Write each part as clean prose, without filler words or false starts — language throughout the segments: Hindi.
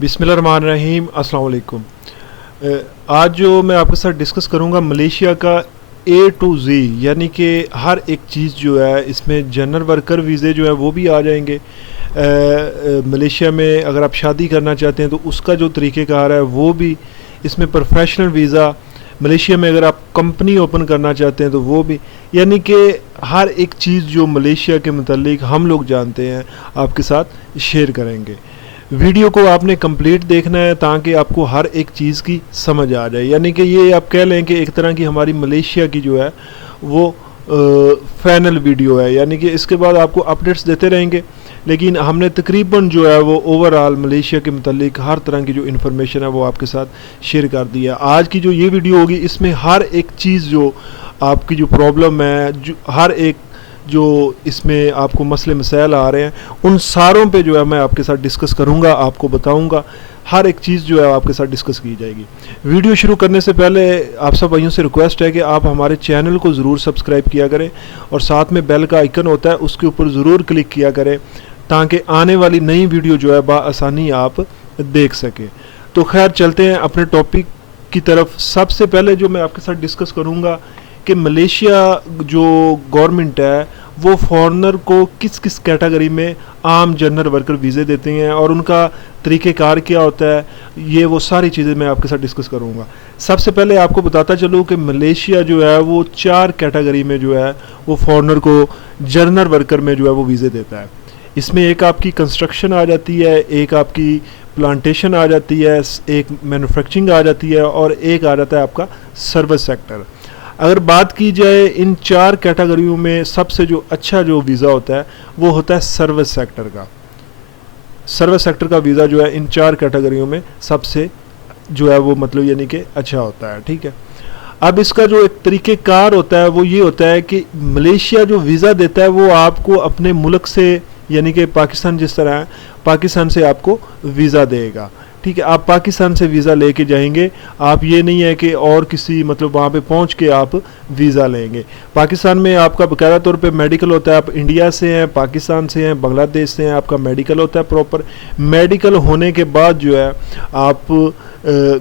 बिस्मिल्लाहिर्रहमानिर्रहीम, अस्सलाम वालेकुम। आज जो मैं आपके साथ डिस्कस करूंगा मलेशिया का ए टू ज़ी, यानी कि हर एक चीज़ जो है इसमें जनरल वर्कर वीज़े जो है वो भी आ जाएंगे। मलेशिया में अगर आप शादी करना चाहते हैं तो उसका जो तरीक़ेकार है वो भी, इसमें प्रोफेशनल वीज़ा, मलेशिया में अगर आप कंपनी ओपन करना चाहते हैं तो वो भी, यानी कि हर एक चीज़ जो मलेशिया के मुतालिक हम लोग जानते हैं आपके साथ शेयर करेंगे। वीडियो को आपने कंप्लीट देखना है ताकि आपको हर एक चीज़ की समझ आ जाए, यानी कि ये आप कह लें कि एक तरह की हमारी मलेशिया की जो है वो फाइनल वीडियो है, यानी कि इसके बाद आपको अपडेट्स देते रहेंगे। लेकिन हमने तकरीबन जो है वो ओवरऑल मलेशिया के मुतालिक हर तरह की जो इन्फॉर्मेशन है वो आपके साथ शेयर कर दिया। आज की जो ये वीडियो होगी इसमें हर एक चीज़ जो आपकी जो प्रॉब्लम है, जो हर एक जो इसमें आपको मसले मसाइल आ रहे हैं, उन सारों पे जो है मैं आपके साथ डिस्कस करूंगा, आपको बताऊंगा। हर एक चीज़ जो है आपके साथ डिस्कस की जाएगी। वीडियो शुरू करने से पहले आप सब भाइयों से रिक्वेस्ट है कि आप हमारे चैनल को ज़रूर सब्सक्राइब किया करें और साथ में बेल का आइकन होता है उसके ऊपर ज़रूर क्लिक किया करें ताकि आने वाली नई वीडियो जो है बआसानी आप देख सकें। तो खैर चलते हैं अपने टॉपिक की तरफ। सबसे पहले जो मैं आपके साथ डिस्कस करूँगा कि मलेशिया जो गवर्नमेंट है वो फॉरेनर को किस किस कैटेगरी में आम जनरल वर्कर वीज़े देते हैं और उनका तरीक़ेकार क्या होता है, ये वो सारी चीज़ें मैं आपके साथ डिस्कस करूँगा। सबसे पहले आपको बताता चलूँ कि मलेशिया जो है वो 4 कैटेगरी में जो है वो फॉरेनर को जनरल वर्कर में जो है वो वीज़े देता है। इसमें एक आपकी कंस्ट्रक्शन आ जाती है, एक आपकी प्लांटेशन आ जाती है, एक मैन्युफैक्चरिंग आ जाती है और एक आ जाता है आपका सर्विस सेक्टर। अगर बात की जाए इन 4 कैटेगरियों में सबसे जो अच्छा जो वीज़ा होता है वो होता है सर्विस सेक्टर का। सर्विस सेक्टर का वीज़ा जो है इन 4 कैटेगरियों में सबसे जो है वो मतलब यानी कि अच्छा होता है, ठीक है। अब इसका जो एक तरीक़ेकार होता है वो ये होता है कि मलेशिया जो वीज़ा देता है वो आपको अपने मुल्क से, यानी कि पाकिस्तान जिस तरह है, पाकिस्तान से आपको वीज़ा देगा, ठीक है। आप पाकिस्तान से वीज़ा लेके जाएंगे, आप ये नहीं है कि और किसी मतलब वहाँ पे पहुँच के आप वीज़ा लेंगे। पाकिस्तान में आपका बाकायदा तौर पे मेडिकल होता है। आप इंडिया से हैं, पाकिस्तान से हैं, बांग्लादेश से हैं, आपका मेडिकल होता है प्रॉपर। मेडिकल होने के बाद जो है आप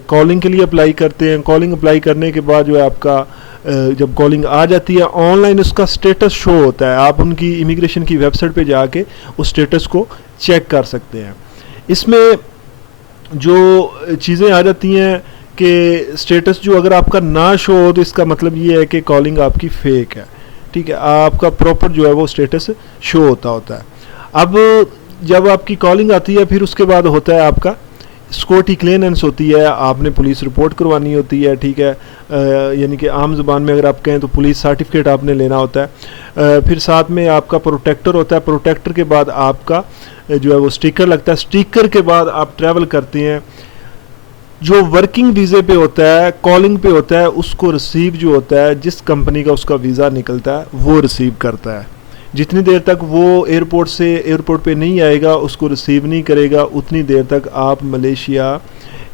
कॉलिंग के लिए अप्लाई करते हैं। कॉलिंग अप्लाई करने के बाद जो है आपका जब कॉलिंग आ जाती है ऑनलाइन उसका स्टेटस शो होता है। आप उनकी इमिग्रेशन की वेबसाइट पे जाके उस स्टेटस को चेक कर सकते हैं। इसमें जो चीज़ें आ जाती हैं कि स्टेटस जो अगर आपका ना शो हो तो इसका मतलब ये है कि कॉलिंग आपकी फ़ेक है, ठीक है। आपका प्रॉपर जो है वो स्टेटस शो होता है। अब जब आपकी कॉलिंग आती है फिर उसके बाद होता है आपका सिक्योरिटी क्लियरेंस होती है, आपने पुलिस रिपोर्ट करवानी होती है, ठीक है। यानी कि आम ज़बान में अगर आप कहें तो पुलिस सर्टिफिकेट आपने लेना होता है। फिर साथ में आपका प्रोटेक्टर होता है। प्रोटेक्टर के बाद आपका जो है वो स्टिकर लगता है। स्टिकर के बाद आप ट्रैवल करते हैं। जो वर्किंग वीज़े पे होता है, कॉलिंग पे होता है, उसको रिसीव जो होता है, जिस कंपनी का उसका वीज़ा निकलता है वो रिसीव करता है। जितनी देर तक वो एयरपोर्ट पे नहीं आएगा, उसको रिसीव नहीं करेगा, उतनी देर तक आप मलेशिया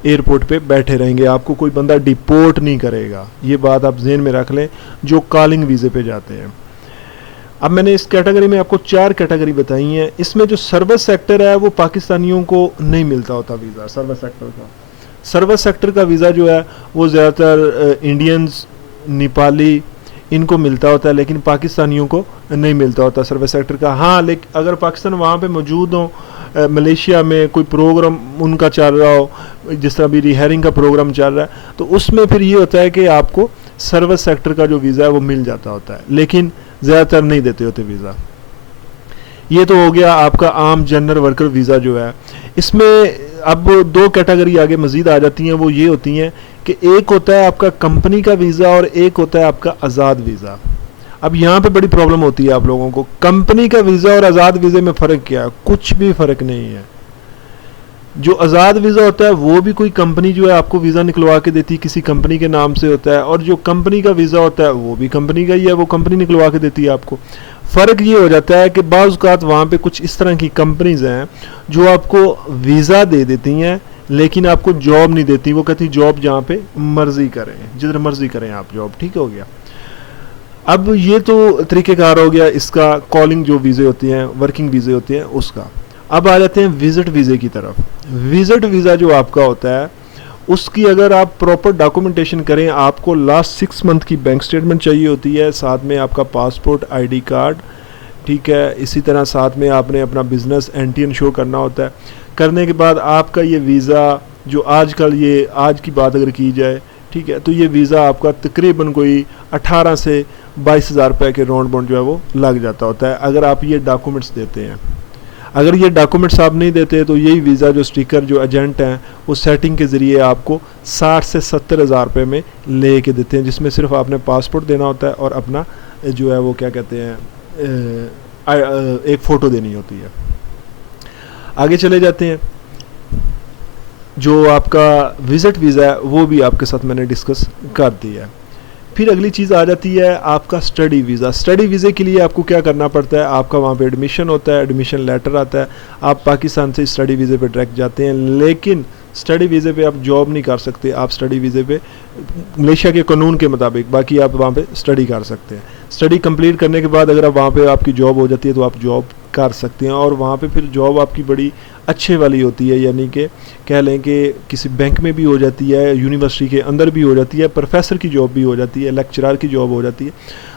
एयरपोर्ट पे बैठे रहेंगे। आपको कोई बंदा डिपोर्ट नहीं करेगा, ये बात आप ज़हन में रख लें जो कॉलिंग वीज़े पे जाते हैं। अब मैंने इस कैटेगरी में आपको 4 कैटेगरी बताई हैं। इसमें जो सर्विस सेक्टर है वो पाकिस्तानियों को नहीं मिलता होता वीज़ा। सर्विस सेक्टर का वीज़ा जो है वो ज़्यादातर इंडियंस, नेपाली इनको मिलता होता है, लेकिन पाकिस्तानियों को नहीं मिलता होता सर्विस सेक्टर का। हाँ, लेकिन अगर पाकिस्तान वहाँ पे मौजूद हो, मलेशिया में कोई प्रोग्राम उनका चल रहा हो, जिस तरह अभी रिहायरिंग का प्रोग्राम चल रहा है, तो उसमें फिर ये होता है कि आपको सर्विस सेक्टर का जो वीज़ा है वो मिल जाता होता है, लेकिन ज़्यादातर नहीं देते होते वीज़ा। ये तो हो गया आपका आम जनरल वर्कर वीज़ा जो है। इसमें अब 2 कैटेगरी आगे मज़ीद आ जाती हैं। वो ये होती हैं कि एक होता है आपका कंपनी का वीज़ा और एक होता है आपका आज़ाद वीज़ा। अब यहाँ पे बड़ी प्रॉब्लम होती है आप लोगों को। कंपनी का वीज़ा और आज़ाद वीज़े में फ़र्क क्या है? कुछ भी फ़र्क नहीं है। जो आज़ाद वीज़ा होता है वो भी कोई कंपनी जो है आपको वीज़ा निकलवा के देती है, किसी कंपनी के नाम से होता है, और जो कंपनी का वीज़ा होता है वो भी कंपनी का ही है, वो कंपनी निकलवा के देती है आपको। फ़र्क ये हो जाता है कि बाज़ औक़ात वहाँ पे कुछ इस तरह की कंपनीज़ हैं जो आपको वीज़ा दे देती हैं लेकिन आपको जॉब नहीं देती। वो कहती जॉब जहाँ पे मर्ज़ी करें, जिधर मर्ज़ी करें आप जॉब, ठीक हो गया। अब ये तो तरीक़ेकार हो गया इसका, कॉलिंग जो वीज़े होती हैं, वर्किंग वीज़े होती हैं उसका। अब आ जाते हैं विजिट वीज़े की तरफ। विजिट वीज़ा जो आपका होता है उसकी अगर आप प्रॉपर डॉक्यूमेंटेशन करें, आपको लास्ट 6 मंथ की बैंक स्टेटमेंट चाहिए होती है, साथ में आपका पासपोर्ट, आईडी कार्ड, ठीक है। इसी तरह साथ में आपने अपना बिजनेस एनटीएन शो करना होता है। करने के बाद आपका ये वीज़ा जो आजकल, ये आज की बात अगर की जाए, ठीक है, तो ये वीज़ा आपका तकरीबन कोई 18 से 22,000 रुपये के राउंड बाउंड जो है वो लग जाता होता है, अगर आप ये डॉक्यूमेंट्स देते हैं। अगर ये डॉक्यूमेंट्स आप नहीं देते तो यही वीज़ा जो स्टिकर जो एजेंट हैं वो सेटिंग के ज़रिए आपको 60 से 70,000 रुपये में ले के देते हैं, जिसमें सिर्फ आपने पासपोर्ट देना होता है और अपना जो है वो क्या कहते हैं एक फ़ोटो देनी होती है। आगे चले जाते हैं। जो आपका विज़िट वीज़ा है वो भी आपके साथ मैंने डिस्कस कर दिया है। फिर अगली चीज़ आ जाती है आपका स्टडी वीज़ा। स्टडी वीज़े के लिए आपको क्या करना पड़ता है, आपका वहाँ पे एडमिशन होता है, एडमिशन लेटर आता है, आप पाकिस्तान से स्टडी वीज़े पे डायरेक्ट जाते हैं। लेकिन स्टडी वीज़े पे आप जॉब नहीं कर सकते, आप स्टडी वीज़े पे मलेशिया के कानून के मुताबिक बाकी आप वहाँ पे स्टडी कर सकते हैं। स्टडी कंप्लीट करने के बाद अगर आप वहाँ पे आपकी जॉब हो जाती है तो आप जॉब कर सकते हैं, और वहाँ पे फिर जॉब आपकी बड़ी अच्छे वाली होती है, यानी कि कह लें कि किसी बैंक में भी हो जाती है, यूनिवर्सिटी के अंदर भी हो जाती है, प्रोफेसर की जॉब भी हो जाती है, लेक्चरर की जॉब हो जाती है।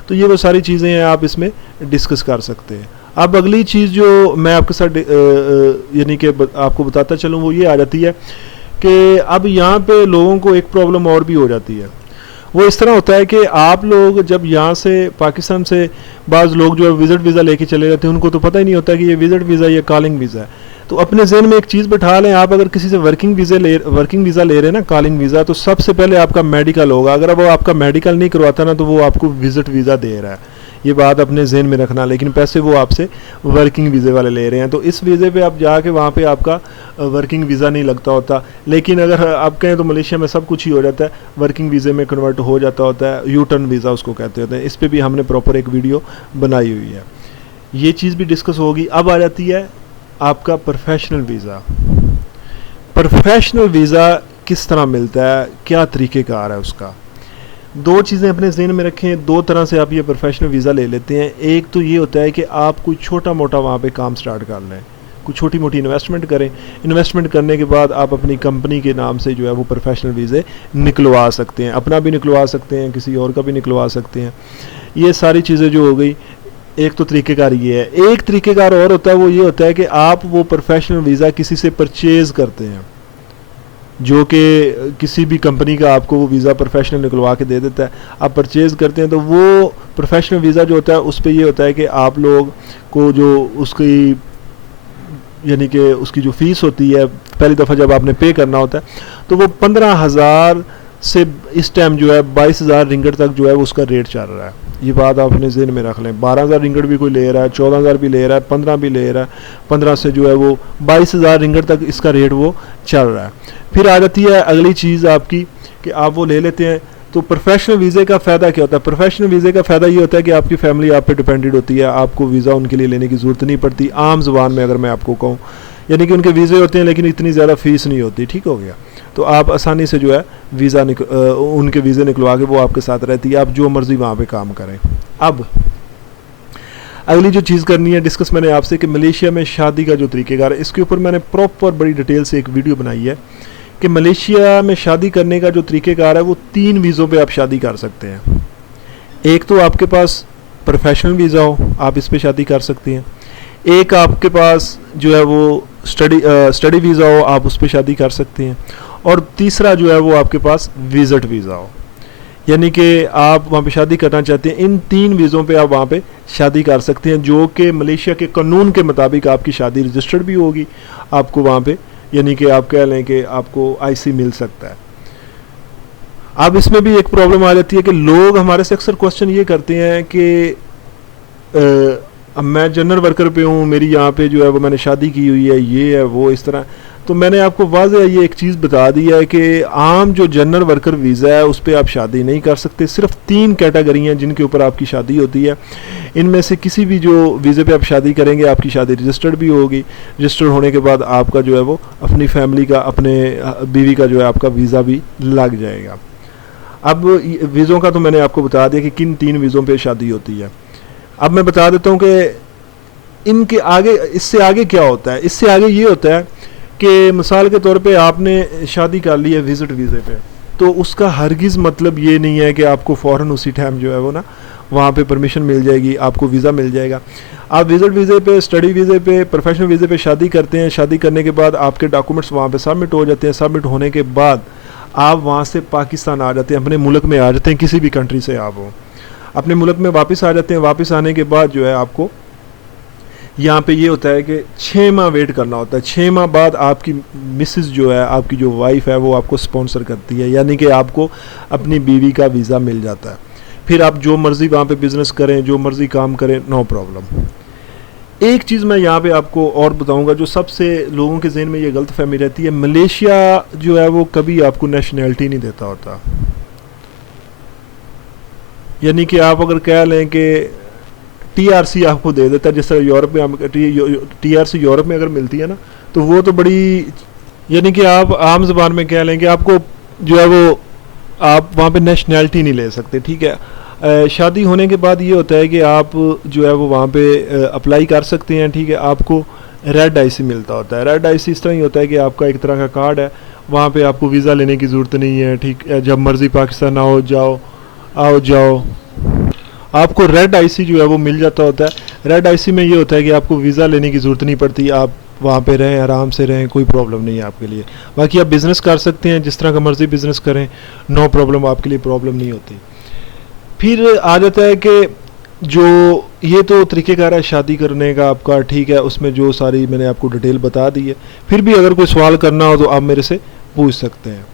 तो ये वो सारी चीज़ें हैं, आप इसमें डिस्कस कर सकते हैं। अब अगली चीज़ जो मैं आपके साथ यानी कि आपको बताता चलूँ वो ये आ जाती है कि अब यहाँ पे लोगों को एक प्रॉब्लम और भी हो जाती है। वो इस तरह होता है कि आप लोग जब यहाँ से पाकिस्तान से बाज़ लोग जो है विज़िट वीज़ा लेके चले जाते हैं, उनको तो पता ही नहीं होता कि ये विज़िट वीज़ा या कॉलिंग वीज़ा है। तो अपने जहन में एक चीज़ बैठा लें, आप अगर किसी से वर्किंग वीज़ा ले रहे हैं ना, कॉलिंग वीज़ा, तो सबसे पहले आपका मेडिकल होगा। अगर वो आपका मेडिकल नहीं करवाता ना तो वो आपको विज़िट वीज़ा दे रहा है, ये बात अपने जहन में रखना। लेकिन पैसे वो आपसे वर्किंग वीज़े वाले ले रहे हैं, तो इस वीज़े पे आप जाके वहाँ पे आपका वर्किंग वीज़ा नहीं लगता होता। लेकिन अगर आप कहें तो मलेशिया में सब कुछ ही हो जाता है, वर्किंग वीज़े में कन्वर्ट हो जाता होता है, यू टर्न वीज़ा उसको कहते होते हैं। इस पर भी हमने प्रॉपर एक वीडियो बनाई हुई है, ये चीज़ भी डिस्कस होगी। अब आ जाती है आपका प्रोफेशनल वीज़ा। प्रोफेशनल वीज़ा किस तरह मिलता है, क्या तरीक़ेकार है उसका। दो चीज़ें अपने ज़हन में रखें, दो तरह से आप ये प्रोफेशनल वीज़ा ले लेते हैं। एक तो ये होता है कि आप कोई छोटा मोटा वहाँ पे काम स्टार्ट कर लें, कुछ छोटी मोटी इन्वेस्टमेंट करें। इन्वेस्टमेंट करने के बाद आप अपनी कंपनी के नाम से जो है वो प्रोफेशनल वीज़े निकलवा सकते हैं, अपना भी निकलवा सकते हैं, किसी और का भी निकलवा सकते हैं। ये सारी चीज़ें जो हो गई, एक तो तरीक़ेकार ये है। एक तरीक़ेकार और होता है, वो ये होता है कि आप वो प्रोफेशनल वीज़ा किसी से परचेज़ करते हैं, जो कि किसी भी कंपनी का आपको वो वीज़ा प्रोफेशनल निकलवा के दे देता है, आप परचेज़ करते हैं। तो वो प्रोफेशनल वीज़ा जो होता है उस पर ये होता है कि आप लोग को जो उसकी यानी कि उसकी जो फ़ीस होती है पहली दफ़ा जब आपने पे करना होता है, तो वो 15,000 से इस टाइम जो है 22,000 रिंगट तक जो है उसका रेट चल रहा है। ये बात आप अपने ज़हन में रख लें। 12,000 रिंगट भी कोई ले रहा है, 14,000 भी ले रहा है, 15 भी ले रहा है, 15 से जो है वो 22,000 रिंगट तक इसका रेट वो चल रहा है। फिर आ जाती है अगली चीज़ आपकी कि आप वो ले लेते हैं। तो प्रोफेशनल वीज़े का फ़ायदा क्या होता है, प्रोफेशनल वीज़े का फ़ायदा ये होता है कि आपकी फ़ैमिली आप पे डिपेंडेड होती है, आपको वीज़ा उनके लिए लेने की ज़रूरत नहीं पड़ती। आम ज़ुबान में अगर मैं आपको कहूँ, यानी कि उनके वीज़े होते हैं लेकिन इतनी ज़्यादा फ़ीस नहीं होती, ठीक हो गया। तो आप आसानी से जो है वीज़ा उनके वीज़े निकलवा के वो आपके साथ रहती है, आप जो मर्ज़ी वहाँ पे काम करें। अब अगली जो चीज़ करनी है डिस्कस मैंने आपसे कि मलेशिया में शादी का जो तरीक़ेकार है, इसके ऊपर मैंने प्रॉपर बड़ी डिटेल से एक वीडियो बनाई है कि मलेशिया में शादी करने का जो तरीक़ेकार है वो 3 वीज़ों पे आप शादी कर सकते हैं। एक तो आपके पास प्रोफेशनल वीज़ा हो, आप इस पे शादी कर सकते हैं। एक आपके पास जो है वो स्टडी वीज़ा हो, आप उस पर शादी कर सकते हैं। और तीसरा जो है वो आपके पास विज़िट वीज़ा हो, यानी कि आप वहाँ पे शादी करना चाहते हैं। इन 3 वीज़ों पे आप वहाँ पे शादी कर सकते हैं, जो कि मलेशिया के कानून के मुताबिक आपकी शादी रजिस्टर्ड भी होगी, आपको वहाँ पे यानी कि आप कह लें कि आपको आईसी मिल सकता है। अब इसमें भी एक प्रॉब्लम आ जाती है कि लोग हमारे से अक्सर क्वेश्चन ये करते हैं कि अब मैं जनरल वर्कर पे हूँ, मेरी यहाँ पे जो है वो मैंने शादी की हुई है, ये है वो इस तरह। तो मैंने आपको वाज़ेह ये एक चीज़ बता दी है कि आम जो जनरल वर्कर वीज़ा है उस पर आप शादी नहीं कर सकते। सिर्फ 3 कैटेगरी हैं जिनके ऊपर आपकी शादी होती है। इनमें से किसी भी जो वीज़े पे आप शादी करेंगे आपकी शादी रजिस्टर्ड भी होगी। रजिस्टर्ड होने के बाद आपका जो है वो अपनी फैमिली का, अपने बीवी का जो है आपका वीज़ा भी लग जाएगा। अब वीज़ों का तो मैंने आपको बता दिया कि किन 3 वीज़ों पर शादी होती है। अब मैं बता देता हूँ कि इनके आगे, इससे आगे क्या होता है? इससे आगे ये होता है कि मिसाल के तौर पे आपने शादी कर ली है विज़िट वीज़े पे, तो उसका हरगिज़ मतलब ये नहीं है कि आपको फ़ौरन उसी टाइम जो है वो ना वहाँ पे परमिशन मिल जाएगी, आपको वीज़ा मिल जाएगा। आप विज़िट वीज़े पे, स्टडी वीज़े पे, प्रोफेशनल वीज़े पे शादी करते हैं, शादी करने के बाद आपके डॉक्यूमेंट्स वहाँ पे सबमिट हो जाते हैं, सबमिट होने के बाद आप वहाँ से पाकिस्तान आ जाते हैं, अपने मुल्क में आ जाते हैं, किसी भी कंट्री से आप हो, अपने मुल्क में वापस आ जाते हैं। वापस आने के बाद जो है आपको यहाँ पे ये होता है कि 6 माह वेट करना होता है। 6 माह बाद आपकी मिसेस जो है, आपकी जो वाइफ है, वो आपको स्पॉन्सर करती है, यानी कि आपको अपनी बीवी का वीज़ा मिल जाता है। फिर आप जो मर्ज़ी वहाँ पे बिज़नेस करें, जो मर्ज़ी काम करें, नो प्रॉब्लम। एक चीज़ मैं यहाँ पे आपको और बताऊँगा, जो सबसे लोगों के जहन में ये गलत फहमी रहती है, मलेशिया जो है वो कभी आपको नेशनैलिटी नहीं देता होता। यानी कि आप अगर कह लें कि टीआरसी आपको दे देता है, जिस तरह यूरोप में टीआरसी यूरोप में अगर मिलती है ना, तो वो तो बड़ी, यानी कि आप आम ज़बान में कह लें कि आपको जो है वो आप वहाँ पे नेशनैलिटी नहीं ले सकते, ठीक है। शादी होने के बाद ये होता है कि आप जो है वो वहाँ पे अप्लाई कर सकते हैं, ठीक है। आपको रेड आईसी मिलता होता है। रेड आईसी इस तरह ही होता है कि आपका एक तरह का कार्ड है, वहाँ पे आपको वीज़ा लेने की ज़रूरत नहीं है, ठीक है। जब मर्ज़ी पाकिस्तान आओ जाओ, आपको रेड आईसी जो है वो मिल जाता होता है। रेड आईसी में ये होता है कि आपको वीज़ा लेने की ज़रूरत नहीं पड़ती, आप वहाँ पे रहें, आराम से रहें, कोई प्रॉब्लम नहीं है आपके लिए। बाकी आप बिज़नेस कर सकते हैं, जिस तरह का मर्ज़ी बिज़नेस करें, नो प्रॉब्लम, आपके लिए प्रॉब्लम नहीं होती। फिर आ जाता है कि जो ये तो तरीक़ेकार है शादी करने का आपका, ठीक है, उसमें जो सारी मैंने आपको डिटेल बता दी है। फिर भी अगर कोई सवाल करना हो तो आप मेरे से पूछ सकते हैं।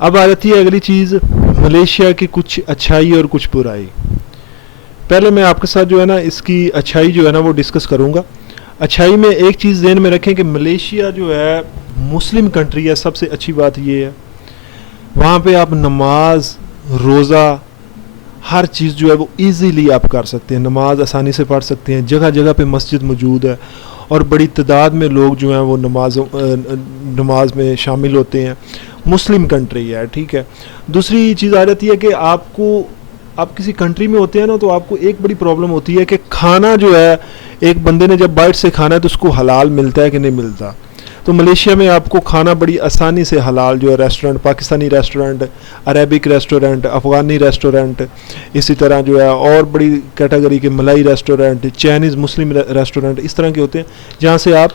अब आ जाती है अगली चीज़, मलेशिया की कुछ अच्छाई और कुछ बुराई। पहले मैं आपके साथ जो है ना इसकी अच्छाई जो है ना वो डिस्कस करूँगा। अच्छाई में एक चीज़ ज़हन में रखें कि मलेशिया जो है मुस्लिम कंट्री है। सबसे अच्छी बात ये है, वहाँ पे आप नमाज, रोज़ा, हर चीज़ जो है वो इजीली आप कर सकते हैं। नमाज आसानी से पढ़ सकते हैं, जगह जगह पे मस्जिद मौजूद है और बड़ी तादाद में लोग जो हैं वो नमाज में शामिल होते हैं। मुस्लिम कंट्री है, ठीक है। दूसरी चीज़ आ जाती है कि आप किसी कंट्री में होते हैं ना, तो आपको एक बड़ी प्रॉब्लम होती है कि खाना जो है, एक बंदे ने जब बाहर से खाना है तो उसको हलाल मिलता है कि नहीं मिलता। तो मलेशिया में आपको खाना बड़ी आसानी से हलाल जो है, restaurant, Pakistani restaurant, Arabic restaurant, Afghani restaurant, इसी तरह जो है और बड़ी कैटेगरी के मलाई रेस्टोरेंट, चाइनीज़ मुस्लिम रेस्टोरेंट, इस तरह के होते हैं जहाँ से आप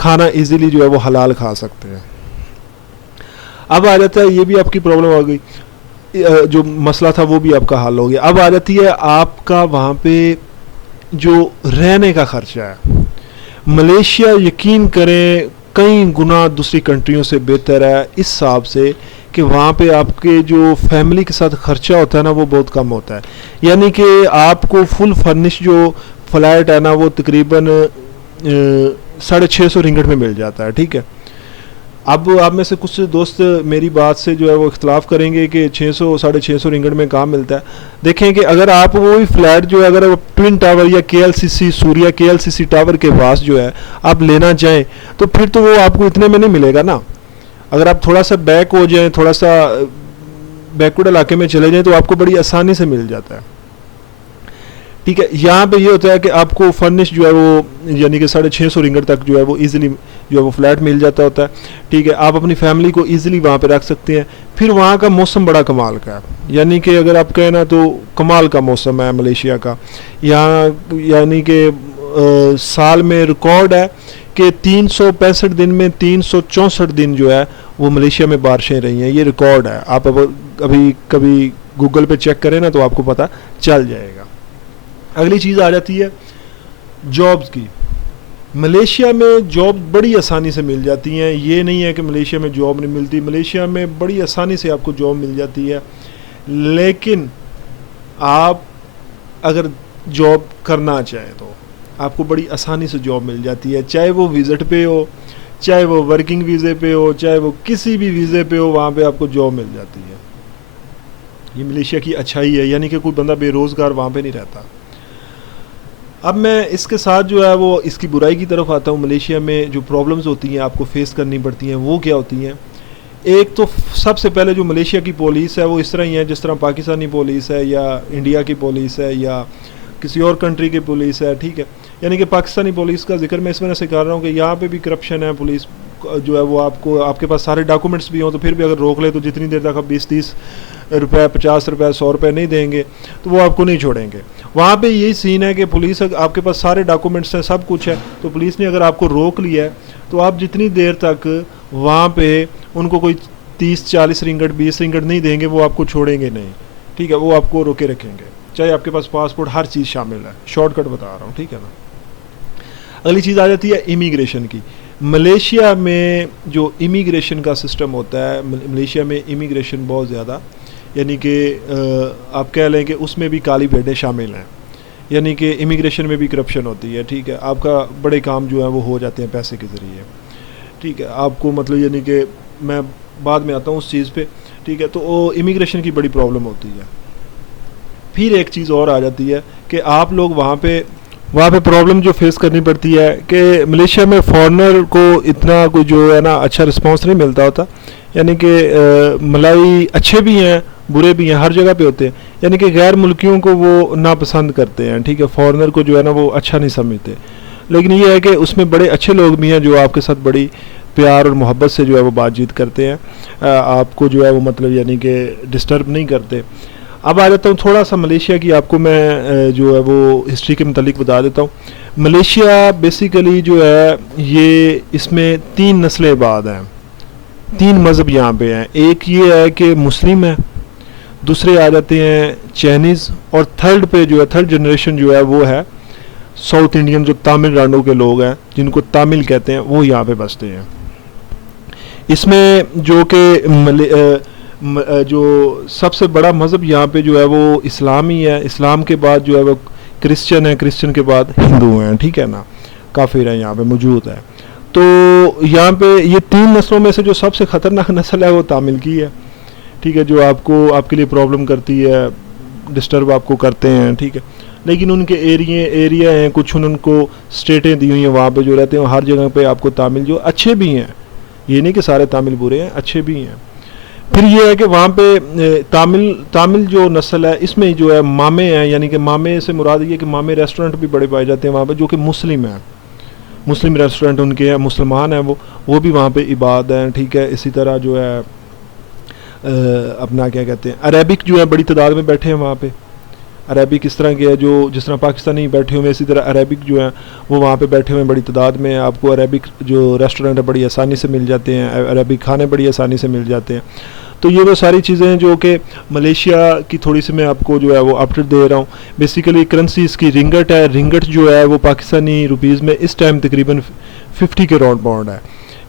खाना इजीली जो है वो हलाल खा सकते हैं। अब आ जाता है, ये भी आपकी प्रॉब्लम आ गई, जो मसला था वो भी आपका हल हो गया। अब आ जाती है आपका वहाँ पे जो रहने का ख़र्चा है। मलेशिया यकीन करें कई गुना दूसरी कंट्रियों से बेहतर है इस हिसाब से कि वहाँ पे आपके जो फैमिली के साथ ख़र्चा होता है ना वो बहुत कम होता है। यानी कि आपको फुल फर्निश जो फ्लैट है ना वो तकरीबन 650 रिंगट में मिल जाता है, ठीक है। अब आप में से कुछ दोस्त मेरी बात से जो है वो इख्तलाफ करेंगे कि 600 650 रिंगट में कहाँ मिलता है। देखें कि अगर आप वही फ्लैट जो है, अगर आप ट्विन टावर या KLCC सूर्या KLCC टावर के पास जो है आप लेना चाहें तो फिर तो वो आपको इतने में नहीं मिलेगा ना। अगर आप थोड़ा सा बैक हो जाएं, थोड़ा सा बैकवर्ड इलाके में चले जाएं तो आपको बड़ी आसानी से मिल जाता है, ठीक है। यहाँ पे ये होता है कि आपको फर्निश जो है वो यानी कि 650 रिंगट तक जो है वो इजीली जो है वो फ्लैट मिल जाता होता है, ठीक है। आप अपनी फैमिली को इजीली वहाँ पे रख सकते हैं। फिर वहाँ का मौसम बड़ा कमाल का है, यानी कि अगर आप कहें ना तो कमाल का मौसम है मलेशिया का। यहाँ यानी कि साल में रिकॉर्ड है कि 365 दिन में 364 दिन जो है वो मलेशिया में बारिशें रही हैं, ये रिकॉर्ड है। आप अभी कभी गूगल पे चेक करें ना तो आपको पता चल जाएगा। अगली चीज़ आ जाती है जॉब्स की। मलेशिया में जॉब बड़ी आसानी से मिल जाती हैं, ये नहीं है कि मलेशिया में जॉब नहीं मिलती, मलेशिया में बड़ी आसानी से आपको जॉब मिल जाती है। लेकिन आप अगर जॉब करना चाहें तो आपको बड़ी आसानी से जॉब मिल जाती है, चाहे वो विज़िट पे हो, चाहे वो वर्किंग वीज़े पे हो, चाहे वो किसी भी वीज़े पे हो, वहाँ पे आपको जॉब मिल जाती है। ये मलेशिया की अच्छाई है, यानी कि कोई बंदा बेरोज़गार वहाँ पे नहीं रहता। अब मैं इसके साथ जो है वो इसकी बुराई की तरफ आता हूँ। मलेशिया में जो प्रॉब्लम्स होती हैं आपको फेस करनी पड़ती हैं वो क्या होती हैं। एक तो सबसे पहले जो मलेशिया की पुलिस है वो इस तरह ही है जिस तरह पाकिस्तानी पुलिस है या इंडिया की पुलिस है या किसी और कंट्री की पुलिस है, ठीक है। यानी कि पाकिस्तानी पुलिस का जिक्र मैं इस वजह से कर रहा हूँ कि यहाँ पे भी करप्शन है। पुलिस जो है वो आपको, आपके पास सारे डॉक्यूमेंट्स भी हों तो फिर भी अगर रोक ले तो जितनी देर तक आप 20-30 रुपये, 50 रुपये, 100 रुपये नहीं देंगे तो वो आपको नहीं छोड़ेंगे। वहाँ पे यही सीन है कि पुलिस, आपके पास सारे डॉक्यूमेंट्स हैं, सब कुछ है, तो पुलिस ने अगर आपको रोक लिया है तो आप जितनी देर तक वहाँ पे उनको कोई 30-40 रिंगट, 20 रिंगट नहीं देंगे वो आपको छोड़ेंगे नहीं, ठीक है। वो आपको रोके रखेंगे, चाहे आपके पास पासपोर्ट, हर चीज़ शामिल है। शॉर्टकट बता रहा हूँ, ठीक है ना। अगली चीज़ आ जाती है इमिग्रेशन की। मलेशिया में जो इमिग्रेशन का सिस्टम होता है, मलेशिया में इमिग्रेशन बहुत ज़्यादा, यानी कि आप कह लें कि उसमें भी काली भेड़ें शामिल हैं, यानी कि इमिग्रेशन में भी करप्शन होती है, ठीक है। आपका बड़े काम जो है वो हो जाते हैं पैसे के ज़रिए, ठीक है। आपको मतलब यानी कि मैं बाद में आता हूँ उस चीज़ पे, ठीक है। तो वो इमिग्रेशन की बड़ी प्रॉब्लम होती है। फिर एक चीज़ और आ जाती है कि आप लोग वहाँ पे प्रॉब्लम जो फेस करनी पड़ती है कि मलेशिया में फॉरेनर को इतना कोई जो है ना अच्छा रिस्पांस नहीं मिलता होता, यानी कि मलाई अच्छे भी हैं, बुरे भी हैं, हर जगह पे होते हैं, यानी कि गैर मुल्कियों को वो नापसंद करते हैं, ठीक है। फॉरेनर को जो है ना वो अच्छा नहीं समझते। लेकिन ये है कि उसमें बड़े अच्छे लोग भी हैं जो आपके साथ बड़ी प्यार और मोहब्बत से जो है वो बातचीत करते हैं, आपको जो है वो मतलब यानी कि डिस्टर्ब नहीं करते। अब आ जाता हूँ थोड़ा सा मलेशिया की, आपको मैं जो है वो हिस्ट्री के मुतालिक बता देता हूँ। मलेशिया बेसिकली जो है ये, इसमें 3 नस्लें बाद हैं, 3 मज़हब यहाँ पे हैं। एक ये है कि मुस्लिम है, दूसरे आ जाते हैं चाइनीज़, और थर्ड पे जो है, थर्ड जनरेशन जो है वो है साउथ इंडियन, जो तमिलनाडु के लोग हैं जिनको तमिल कहते हैं, वो यहाँ पे बसते हैं। इसमें जो कि जो सबसे बड़ा मज़हब यहाँ पे जो है वो इस्लाम ही है। इस्लाम के बाद जो है वो क्रिश्चियन है, क्रिश्चियन के बाद हिंदू हैं, ठीक है ना, काफिर हैं यहाँ पे मौजूद है। तो यहाँ पे ये 3 नस्लों में से जो सबसे ख़तरनाक नस्ल है वो तमिल की है, ठीक है, जो आपको, आपके लिए प्रॉब्लम करती है, डिस्टर्ब आपको करते हैं, ठीक है। लेकिन उनके एरिया हैं, कुछ उनको स्टेटें दी हुई हैं, वहाँ पे जो रहते हैं हर जगह पे आपको तमिल जो अच्छे भी हैं, ये नहीं कि सारे तमिल बुरे हैं, अच्छे भी हैं। फिर ये है कि वहाँ पे तमिल जो नस्ल है इसमें जो है मामे हैं, यानी कि मामे से मुराद ये कि मामे रेस्टोरेंट भी बड़े पाए जाते हैं वहाँ पे, जो कि मुस्लिम हैं, मुस्लिम रेस्टोरेंट उनके हैं, मुसलमान हैं, वो भी वहाँ पे इबाद हैं, ठीक है। इसी तरह जो है अपना क्या कहते हैं, अरेबिक जो है बड़ी तादाद में बैठे हैं वहाँ पे। अरेबिक इस तरह के है जो जिस तरह पाकिस्तानी बैठे हुए, इसी तरह अरेबिक जो है वो वहाँ पे बैठे हुए हैं बड़ी तादाद में। आपको अरेबिक जो रेस्टोरेंट है बड़ी आसानी से मिल जाते हैं, अरेबिक खाने बड़ी आसानी से मिल जाते हैं। तो ये वो सारी चीज़ें हैं जो कि मलेशिया की थोड़ी सी मैं आपको जो है वो अपडेट दे रहा हूँ। बेसिकली करेंसी इसकी रिंगट है, रिंगट जो है वो पाकिस्तानी रुपीज़ में इस टाइम तकरीबन 50 के राउंड बाउंड है,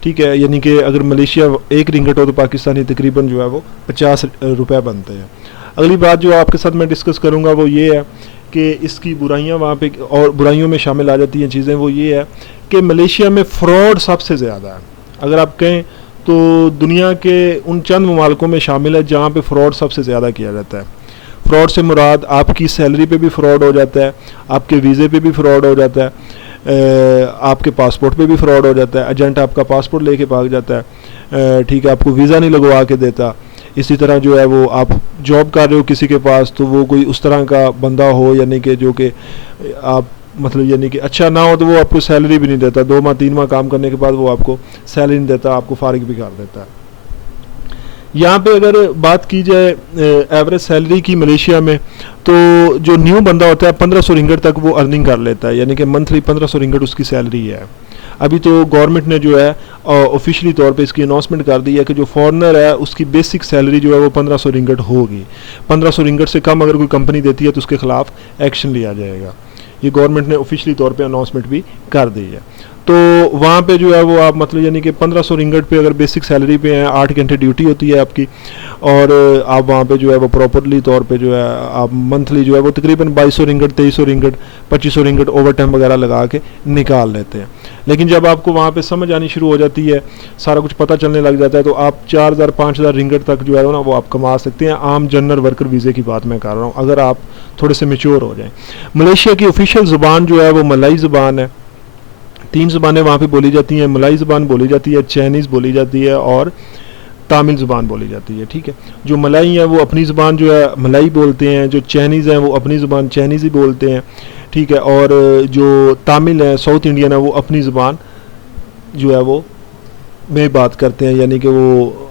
ठीक है। यानी कि अगर मलेशिया 1 रिंगट हो तो पाकिस्तानी तकरीबन जो है वो 50 रुपये बनते हैं। अगली बात जो आपके साथ मैं डिस्कस करूँगा वो ये है कि इसकी बुराइयाँ वहाँ पे, और बुराइयों में शामिल आ जाती हैं चीज़ें, वो ये है कि मलेशिया में फ़्रॉड सबसे ज़्यादा है। अगर आप कहें तो दुनिया के उन चंद ममालिकों में शामिल है जहाँ पे फ़्रॉड सबसे ज़्यादा किया जाता है। फ़्रॉड से मुराद आपकी सैलरी पे भी फ़्रॉड हो जाता है, आपके वीज़े पे भी फ़्रॉड हो जाता है, आपके पासपोर्ट पे भी फ़्रॉड हो जाता है। एजेंट आपका पासपोर्ट लेके भाग जाता है, ठीक है, आपको वीज़ा नहीं लगवा के देता। इसी तरह जो है वो आप जॉब कर रहे हो किसी के पास तो वो कोई उस तरह का बंदा हो, यानी कि जो कि आप मतलब यानी कि अच्छा ना हो, तो वो आपको सैलरी भी नहीं देता। 2 माह 3 माह काम करने के बाद वो आपको सैलरी नहीं देता, आपको फारिग भी कर देता है। यहाँ पे अगर बात की जाए एवरेज सैलरी की मलेशिया में, तो जो न्यू बंदा होता है 1500 रिंगट तक वो अर्निंग कर लेता है, यानी कि मंथली 1500 रिंगट उसकी सैलरी है। अभी तो गवर्नमेंट ने जो है ऑफिशियली तौर पे इसकी अनाउंसमेंट कर दी है कि जो फॉरेनर है उसकी बेसिक सैलरी जो है वो 1500 रिंगट होगी। 1500 रिंगट से कम अगर कोई कंपनी देती है तो उसके खिलाफ एक्शन लिया जाएगा। ये गवर्नमेंट ने ऑफिशियली तौर पे अनाउंसमेंट भी कर दी है। तो वहाँ पे जो है वो आप मतलब यानी कि 1500 रिंगट पे अगर बेसिक सैलरी पे हैं, 8 घंटे ड्यूटी होती है आपकी, और आप वहाँ पे जो है वो प्रॉपरली तौर पे जो है आप मंथली जो है वो तकरीबन 2200 रिंगट, 2300 रिंगट, 2500 रिंगट ओवर टाइम वगैरह लगा के निकाल लेते हैं। लेकिन जब आपको वहाँ पे समझ आनी शुरू हो जाती है, सारा कुछ पता चलने लग जाता है, तो आप 4000 5000 रिंगट तक जो है ना वो आप कमा सकते हैं। आम जनरल वर्कर वीज़े की बात मैं कर रहा हूँ, अगर आप थोड़े से मेच्योर हो जाएँ। मलेशिया की ऑफिशियल ज़ुबान जो है वो मलाई ज़ुबान है। 3 ज़ुबानें वहाँ पे बोली जाती हैं, मलाई ज़ुबान बोली जाती है, चाइनीज़ बोली जाती है और तमिल ज़ुबान बोली जाती है, ठीक है। जो मलाई है वो अपनी ज़ुबान जो है मलाई बोलते हैं, जो चाइनीज़ हैं वो अपनी ज़ुबान चाइनीज़ ही बोलते हैं। ठीक है, और जो तमिल है, साउथ इंडियन है, वो अपनी ज़ुबान जो है वो में बात करते हैं, यानी कि वो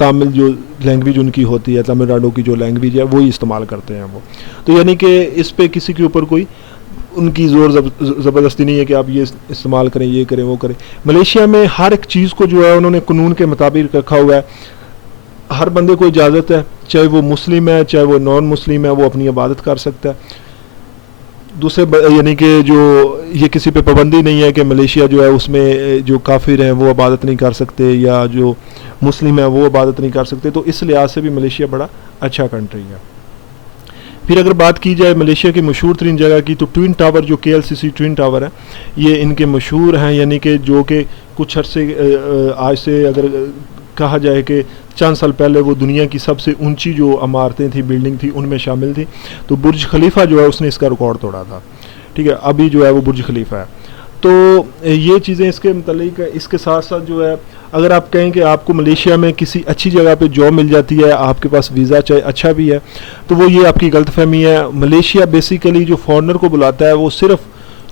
तमिल जो लैंग्वेज उनकी होती है, तमिलनाडु की जो लैंग्वेज है वही इस्तेमाल करते हैं वो। तो यानी कि इस पे किसी के ऊपर कोई उनकी ज़ोर ज़बरदस्ती नहीं है कि आप ये इस्तेमाल करें, ये करें, वो करें। मलेशिया में हर एक चीज़ को जो है उन्होंने कानून के मुताबिक रखा हुआ है। हर बंदे को इजाज़त है, चाहे वो मुस्लिम है चाहे वो नॉन मुस्लिम है, वो अपनी इबादत कर सकता है। दूसरे यानी कि जो ये किसी पे पाबंदी नहीं है कि मलेशिया जो है उसमें जो काफिर हैं वो इबादत नहीं कर सकते, या जो मुस्लिम है वो इबादत नहीं कर सकते। तो इस लिहाज से भी मलेशिया बड़ा अच्छा कंट्री है। फिर अगर बात की जाए मलेशिया की मशहूर तरीन जगह की, तो ट्विन टावर जो KLCC ट्विन टावर है, ये इनके मशहूर हैं, यानी कि जो कि कुछ अरसे आज से अगर कहा जाए कि चंद साल पहले वो दुनिया की सबसे ऊंची जो इमारतें थी, बिल्डिंग थी, उनमें शामिल थी। तो बुर्ज खलीफा जो है उसने इसका रिकॉर्ड तोड़ा था, ठीक है, अभी जो है वो बुर्ज खलीफा है। तो ये चीज़ें इसके मतलब है। इसके साथ साथ जो है अगर आप कहें कि आपको मलेशिया में किसी अच्छी जगह पे जॉब मिल जाती है, आपके पास वीज़ा चाहे अच्छा भी है, तो वो ये आपकी गलतफहमी है। मलेशिया बेसिकली जो फॉरेनर को बुलाता है वो सिर्फ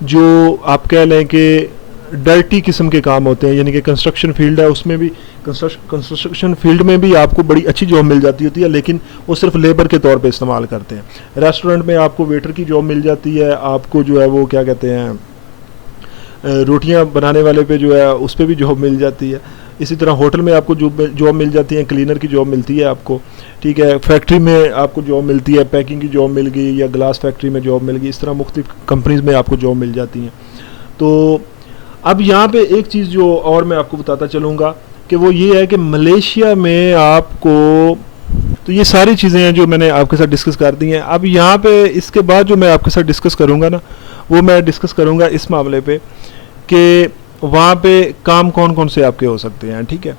जो आप कह लें कि डर्टी किस्म के काम होते हैं, यानी कि कंस्ट्रक्शन फील्ड है, उसमें भी कंस्ट्रक्शन फील्ड में भी आपको बड़ी अच्छी जॉब मिल जाती होती है, लेकिन वो सिर्फ लेबर के तौर पे इस्तेमाल करते हैं। रेस्टोरेंट में आपको वेटर की जॉब मिल जाती है, आपको जो है वो क्या कहते हैं रोटियां बनाने वाले पे जो है उस पर भी जॉब मिल जाती है। इसी तरह होटल में आपको जॉब मिल जाती है, क्लीनर की जॉब मिलती है आपको, ठीक है। फैक्ट्री में आपको जॉब मिलती है, पैकिंग की जॉब मिल गई, या ग्लास फैक्ट्री में जॉब मिल गई, इस तरह मुख्तलिफ कंपनीज में आपको जॉब मिल जाती हैं। तो अब यहाँ पे एक चीज़ जो और मैं आपको बताता चलूँगा कि वो ये है कि मलेशिया में आपको, तो ये सारी चीज़ें हैं जो मैंने आपके साथ डिस्कस कर दी हैं। अब यहाँ पे इसके बाद जो मैं आपके साथ डिस्कस करूँगा ना, वो मैं डिस्कस करूँगा इस मामले पे कि वहाँ पे काम कौन कौन से आपके हो सकते हैं, ठीक है।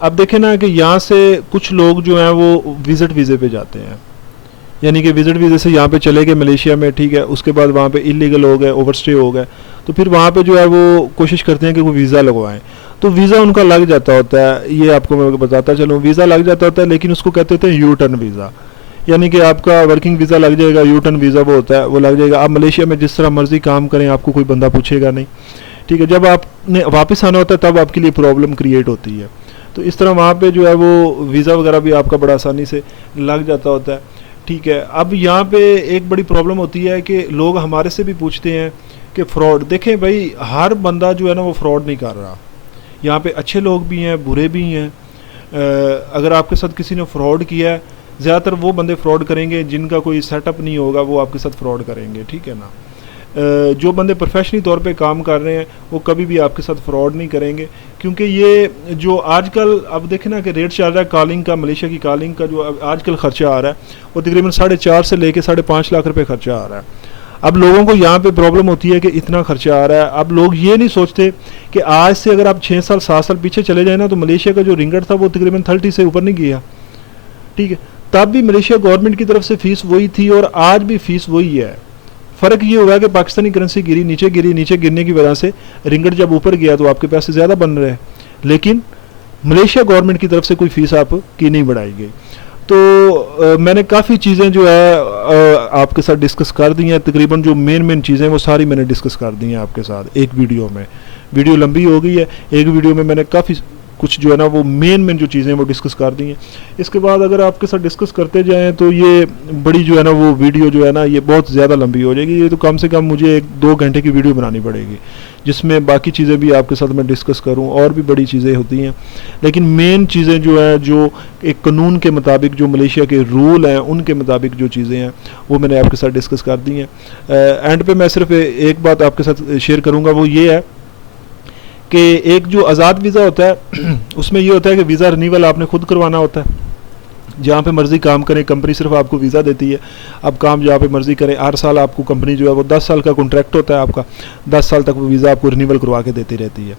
अब देखें ना कि यहाँ से कुछ लोग जो हैं वो विज़िट वीज़े पे जाते हैं, यानी कि विज़िट वीज़े से यहाँ पे चले गए मलेशिया में, ठीक है। उसके बाद वहाँ पे इलीगल हो गए, ओवरस्टे हो गए, तो फिर वहाँ पे जो है वो कोशिश करते हैं कि वो वीज़ा लगवाएं। तो वीज़ा उनका लग जाता होता है, ये आपको मैं बताता चलूँ, वीज़ा लग जाता होता है, लेकिन उसको कहते होते हैं यू टर्न वीज़ा, यानी कि आपका वर्किंग वीज़ा लग जाएगा, यू टर्न वीज़ा वो होता है, वो लग जाएगा। आप मलेशिया में जिस तरह मर्जी काम करें, आपको कोई बंदा पूछेगा नहीं, ठीक है। जब आपने वापस आना होता है तब आपके लिए प्रॉब्लम क्रिएट होती है। तो इस तरह वहाँ पे जो है वो वीज़ा वगैरह भी आपका बड़ा आसानी से लग जाता होता है, ठीक है। अब यहाँ पे एक बड़ी प्रॉब्लम होती है कि लोग हमारे से भी पूछते हैं कि फ़्रॉड, देखें भाई हर बंदा जो है ना वो फ्रॉड नहीं कर रहा, यहाँ पे अच्छे लोग भी हैं, बुरे भी हैं। अगर आपके साथ किसी ने फ्रॉड किया है, ज़्यादातर वो बंदे फ्रॉड करेंगे जिनका कोई सेटअप नहीं होगा, वो आपके साथ फ्रॉड करेंगे, ठीक है ना। जो बंदे प्रोफेशनली तौर पे काम कर रहे हैं वो कभी भी आपके साथ फ्रॉड नहीं करेंगे, क्योंकि ये जो आजकल अब देखें ना कि रेट चल रहा है कॉलिंग का, मलेशिया की कॉलिंग का जो आजकल ख़र्चा आ रहा है वो तकरीबन 4.5 से लेके 5.5 लाख रुपए खर्चा आ रहा है। अब लोगों को यहाँ पे प्रॉब्लम होती है कि इतना खर्चा आ रहा है। अब लोग ये नहीं सोचते कि आज से अगर आप 6 साल 7 साल पीछे चले जाए ना, तो मलेशिया का जो रिंगट था वो तकरीबन 30 से ऊपर नहीं गया, ठीक है। तब भी मलेशिया गवर्नमेंट की तरफ से फ़ीस वही थी और आज भी फ़ीस वही है। फ़र्क ये हुआ कि पाकिस्तानी करेंसी गिरी, नीचे गिरने की वजह से रिंगट जब ऊपर गया तो आपके पैसे ज़्यादा बन रहे, लेकिन मलेशिया गवर्नमेंट की तरफ से कोई फ़ीस आपकी नहीं बढ़ाई गई। तो मैंने काफ़ी चीज़ें जो है आपके साथ डिस्कस कर दी हैं, तकरीबन जो मेन चीज़ें वो सारी मैंने डिस्कस कर दी हैं आपके साथ एक वीडियो में। वीडियो लंबी हो गई है, एक वीडियो में मैंने काफ़ी कुछ जो है ना वो मेन जो चीज़ें वो डिस्कस कर दी हैं। इसके बाद अगर आपके साथ डिस्कस करते जाएं तो ये बड़ी जो है ना वो वीडियो जो है ना ये बहुत ज़्यादा लंबी हो जाएगी। ये तो कम से कम मुझे 1-2 घंटे की वीडियो बनानी पड़ेगी, जिसमें बाकी चीज़ें भी आपके साथ मैं डिस्कस करूं, और भी बड़ी चीज़ें होती हैं। लेकिन मेन चीज़ें जो है, जो एक कानून के मुताबिक जो मलेशिया के रूल हैं उनके मुताबिक जो चीज़ें हैं वो मैंने आपके साथ डिस्कस कर दी हैं। एंड पे मैं सिर्फ एक बात आपके साथ शेयर करूँगा, वो ये है कि एक जो आज़ाद वीज़ा होता है उसमें ये होता है कि वीज़ा रिन्यूअल आपने खुद करवाना होता है। जहाँ पे मर्ज़ी काम करें, कंपनी सिर्फ आपको वीज़ा देती है, आप काम जहाँ पे मर्ज़ी करें। हर साल आपको कंपनी जो है वो 10 साल का कॉन्ट्रैक्ट होता है आपका, 10 साल तक वो वीज़ा आपको रिन्यूअल करवा के देती रहती है।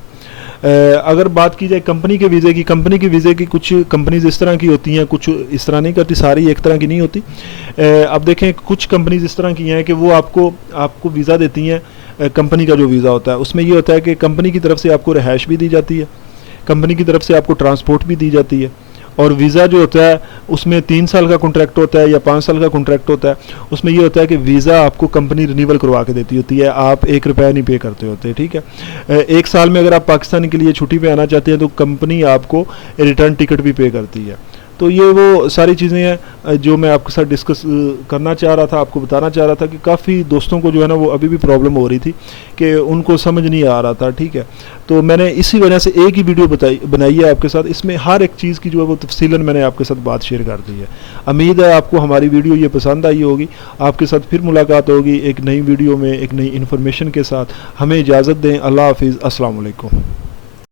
अगर बात की जाए कंपनी के वीज़े की, कंपनी के वीज़े की कुछ कंपनीज इस तरह की होती हैं, कुछ इस तरह नहीं करती, सारी एक तरह की नहीं होती। अब देखें कुछ कंपनीज इस तरह की हैं कि वो आपको वीज़ा देती हैं। कंपनी का जो वीज़ा होता है उसमें ये होता है कि कंपनी की तरफ से आपको रिहाइश भी दी जाती है, कंपनी की तरफ से आपको ट्रांसपोर्ट भी दी जाती है, और वीज़ा जो होता है उसमें 3 साल का कॉन्ट्रैक्ट होता है या 5 साल का कॉन्ट्रैक्ट होता है। उसमें ये होता है कि वीज़ा आपको कंपनी रिन्यूअल करवा के देती होती है, आप 1 रुपया नहीं पे करते होते, ठीक है। 1 साल में अगर आप पाकिस्तान के लिए छुट्टी पे आना चाहते हैं तो कंपनी आपको रिटर्न टिकट भी पे करती है। तो ये वो सारी चीज़ें हैं जो मैं आपके साथ डिस्कस करना चाह रहा था, आपको बताना चाह रहा था कि काफ़ी दोस्तों को जो है ना वो अभी भी प्रॉब्लम हो रही थी कि उनको समझ नहीं आ रहा था, ठीक है। तो मैंने इसी वजह से एक ही वीडियो बनाई है आपके साथ, इसमें हर एक चीज़ की जो है वो तफसीलन मैंने आपके साथ बात शेयर कर दी है। उम्मीद है आपको हमारी वीडियो ये पसंद आई होगी। आपके साथ फिर मुलाकात होगी एक नई वीडियो में एक नई इन्फॉर्मेशन के साथ। हमें इजाज़त दें। अल्लाह हाफिज़। अस्सलाम वालेकुम।